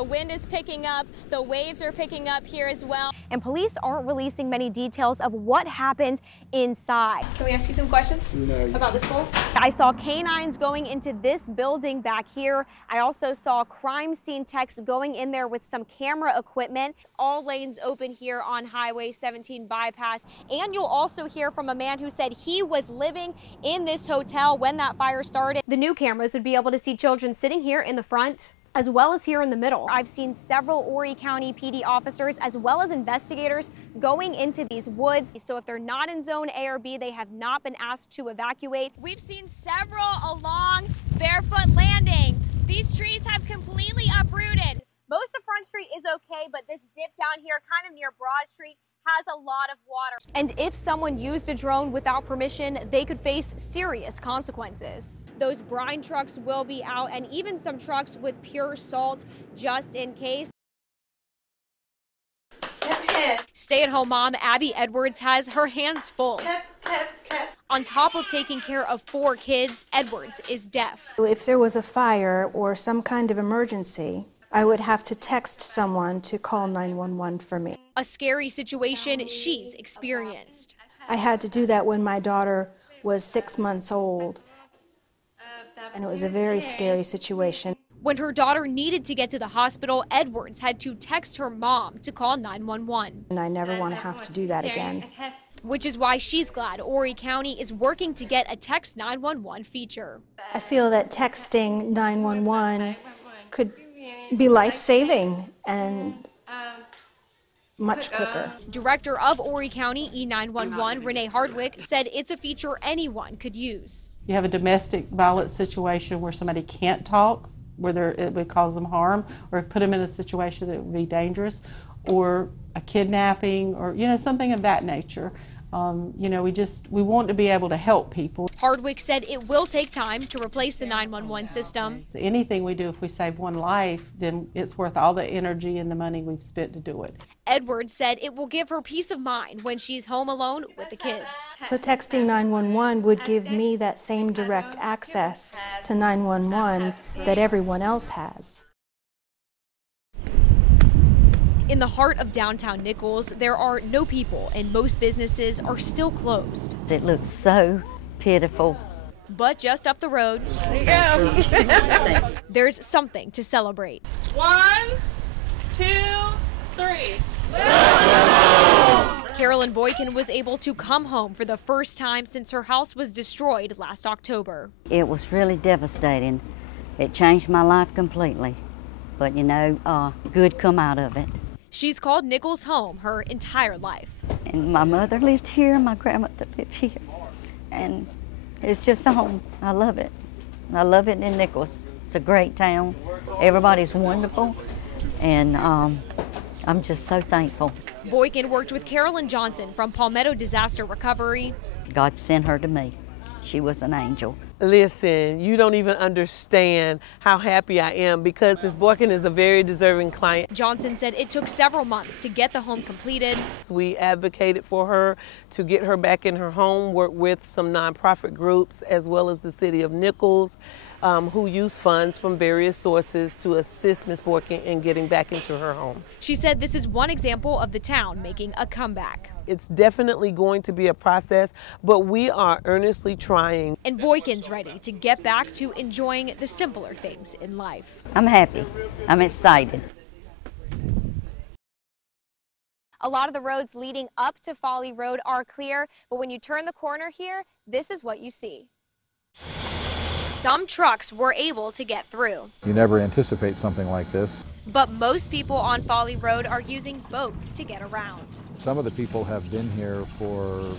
The wind is picking up, the waves are picking up here as well. And police aren't releasing many details of what happened inside. Can we ask you some questions about the school? I saw canines going into this building back here. I also saw crime scene techs going in there with some camera equipment. All lanes open here on Highway 17 bypass. And you'll also hear from a man who said he was living in this hotel when that fire started. The new cameras would be able to see children sitting here in the front as well as here in the middle. I've seen several Horry County PD officers as well as investigators going into these woods. So if they're not in zone A or B, they have not been asked to evacuate. We've seen several along Barefoot Landing. These trees have completely uprooted. Most of Front Street is okay, but this dip down here, kind of near Broad Street, has a lot of water. And if someone used a drone without permission, they could face serious consequences. Those brine trucks will be out, and even some trucks with pure salt just in case. Stay-at-home mom Abby Edwards has her hands full. On top of taking care of 4 kids, Edwards is deaf. If there was a fire or some kind of emergency, I would have to text someone to call 911 for me. A scary situation she's experienced. I had to do that when my daughter was 6 months old, and it was a very scary situation. When her daughter needed to get to the hospital, Edwards had to text her mom to call 911. And I never want to have to do that again. Which is why she's glad Horry County is working to get a Text 911 feature. I feel that texting 911 could be life-saving and much quicker. Director of Horry County E911, Renee Hardwick, said it's a feature anyone could use. You have a domestic violence situation where somebody can't talk, whether it would cause them harm or put them in a situation that would be dangerous, or a kidnapping, or something of that nature. We want to be able to help people. Hardwick said it will take time to replace the 911 system. Anything we do, if we save one life, then it's worth all the energy and the money we've spent to do it. Edwards said it will give her peace of mind when she's home alone with the kids. So texting 911 would give me that same direct access to 911 that everyone else has. In the heart of downtown Nichols, there are no people and most businesses are still closed. It looks so pitiful. But just up the road, there's something to celebrate. 1, 2, 3. Carolyn Boykin was able to come home for the first time since her house was destroyed last October. It was really devastating. It changed my life completely. But good come out of it. She's called Nichols home her entire life. And my mother lived here, my grandmother lived here. And it's just home. I love it. I love it in Nichols. It's a great town. Everybody's wonderful. And I'm just so thankful. Boykin worked with Carolyn Johnson from Palmetto Disaster Recovery. God sent her to me. She was an angel. Listen, you don't even understand how happy I am because Ms. Boykin is a very deserving client. Johnson said it took several months to get the home completed. We advocated for her to get her back in her home, worked with some nonprofit groups as well as the city of Nichols who use funds from various sources to assist Ms. Boykin in getting back into her home. She said this is one example of the town making a comeback. It's definitely going to be a process, but we are earnestly trying. And Boykin's ready to get back to enjoying the simpler things in life. I'm happy. I'm excited. A lot of the roads leading up to Folly Road are clear, but when you turn the corner here, this is what you see. Some trucks were able to get through. You never anticipate something like this. But most people on Folly Road are using boats to get around. Some of the people have been here for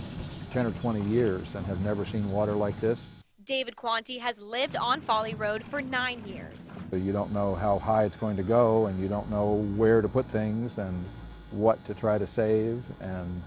10 or 20 years and have never seen water like this. David Quanti has lived on Folly Road for 9 years. You don't know how high it's going to go, and you don't know where to put things and what to try to save, and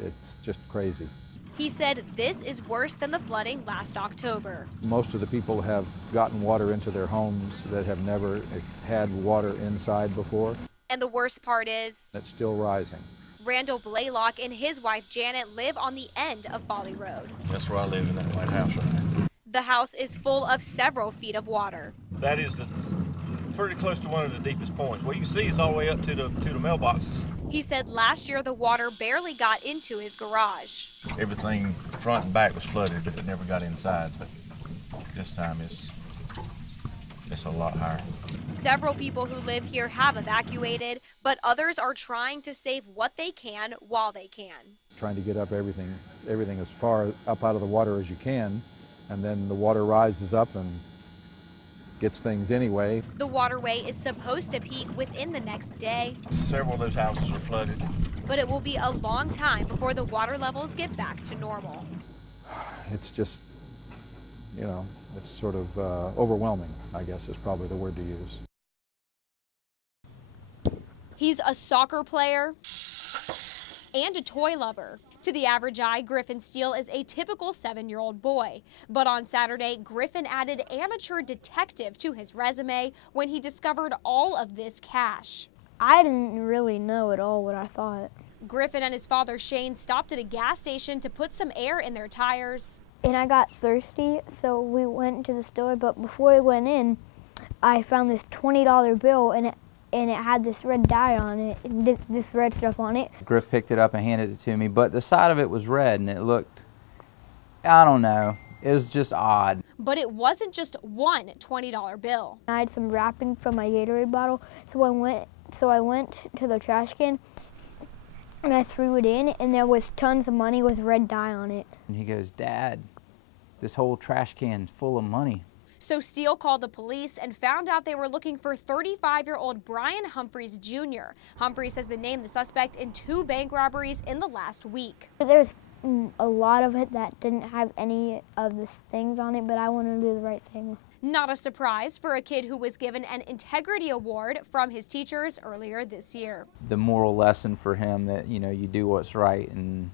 it's just crazy. He said this is worse than the flooding last October. Most of the people have gotten water into their homes that have never had water inside before. And the worst part is, it's still rising. Randall Blaylock and his wife Janet live on the end of Folly Road. That's where I live, in that white house right there. The house is full of several feet of water. That is pretty close to one of the deepest points. What you see is all the way up to the mailboxes. He said last year the water barely got into his garage. Everything front and back was flooded, but it never got inside. But this time it's a lot higher. Several people who live here have evacuated, but others are trying to save what they can while they can. Trying to get up everything as far up out of the water as you can, and then the water rises up and gets things anyway. The waterway is supposed to peak within the next day. Several of those houses are flooded. But it will be a long time before the water levels get back to normal. It's just, you know, it's sort of overwhelming, I guess is probably the word to use. He's a soccer player and a toy lover. To the average eye, Griffin Steele is a typical 7-year-old boy. But on Saturday, Griffin added amateur detective to his resume when he discovered all of this cash. I didn't really know at all what I thought. Griffin and his father Shane stopped at a gas station to put some air in their tires. And I got thirsty, so we went to the store, but before we went in, I found this $20 bill, and it had this red dye on it, and this red stuff on it. Griff picked it up and handed it to me, but the side of it was red, and it looked, I don't know, it was just odd. But it wasn't just one $20 bill. I had some wrapping from my Gatorade bottle, so I went to the trash can, and I threw it in, and there was tons of money with red dye on it. And he goes, "Dad, this whole trash can's full of money." So Steele called the police and found out they were looking for 35-year-old Brian Humphreys Jr. Humphreys has been named the suspect in 2 bank robberies in the last week. There's a lot of it that didn't have any of the things on it, but I wanted to do the right thing. Not a surprise for a kid who was given an integrity award from his teachers earlier this year. The moral lesson for him that, you know, you do what's right, and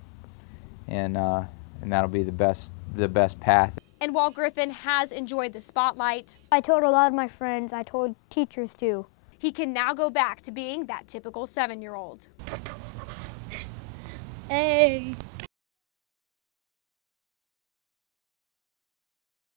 that'll be the best path. And while Griffin has enjoyed the spotlight, I told a lot of my friends, I told teachers too. He can now go back to being that typical 7-year-old. Hey.